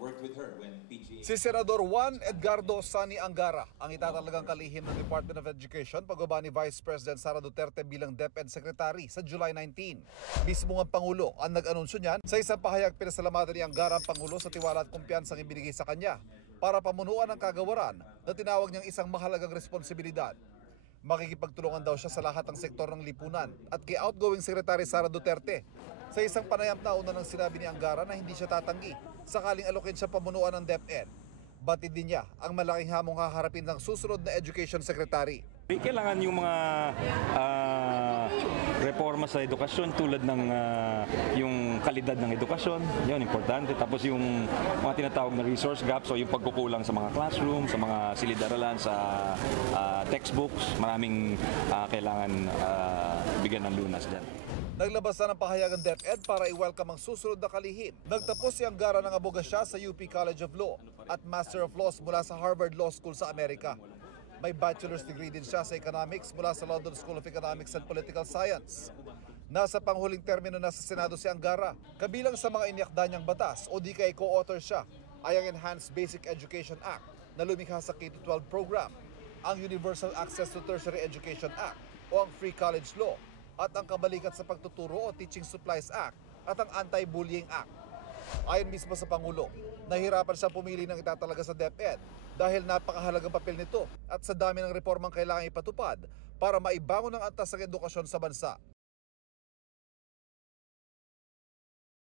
worked with her when PGA... Si Senador Juan Edgardo Sani Angara ang itatalagang kalihim ng Department of Education pagbaba ni Vice President Sara Duterte bilang DepEd Secretary sa July 19. Mismo ang Pangulo ang nag-anunsyo niyan sa isang pahayag. Pinasalamatan ni Angara ang Pangulo sa tiwala at kumpiyansang ibinigay sa kanya para pamunuan ang kagawaran na tinawag niyang isang mahalagang responsibilidad. Makikipagtulungan daw siya sa lahat ng sektor ng lipunan at kay outgoing Secretary Sara Duterte. Sa isang panayam na una nang sinabi ni Angara na hindi siya tatanggi sakaling alokin siya pamunuan ng DepEd. Batid din niya ang malaking hamong haharapin ng susunod na Education Secretary. Kailangan yung mga reforma sa edukasyon tulad ng yung kalidad ng edukasyon, yun importante. Tapos yung mga tinatawag na resource gaps o yung pagkukulang sa mga classroom, sa mga silid-aralan, sa textbooks, maraming kailangan bigyan ng lunas dyan. Naglabas na ng pahayag ang DepEd para i-welcome ang susunod na kalihim. Nagtapos si Angara ng abogasya sa UP College of Law at Master of Laws mula sa Harvard Law School sa Amerika. May bachelor's degree din siya sa economics mula sa London School of Economics and Political Science. Nasa panghuling termino na sa Senado si Angara. Kabilang sa mga iniakda niyang batas o di kay co-author siya ay ang Enhanced Basic Education Act na lumikha sa K-12 program, ang Universal Access to Tertiary Education Act o ang Free College Law, at ang Kabalikat sa Pagtuturo o Teaching Supplies Act at ang Anti-Bullying Act. Ayon mismo sa Pangulo, nahirapan siya pumili ng itatalaga sa DepEd dahil napakahalagang papel nito at sa dami ng reformang kailangang ipatupad para maibangon ang antas ng edukasyon sa bansa.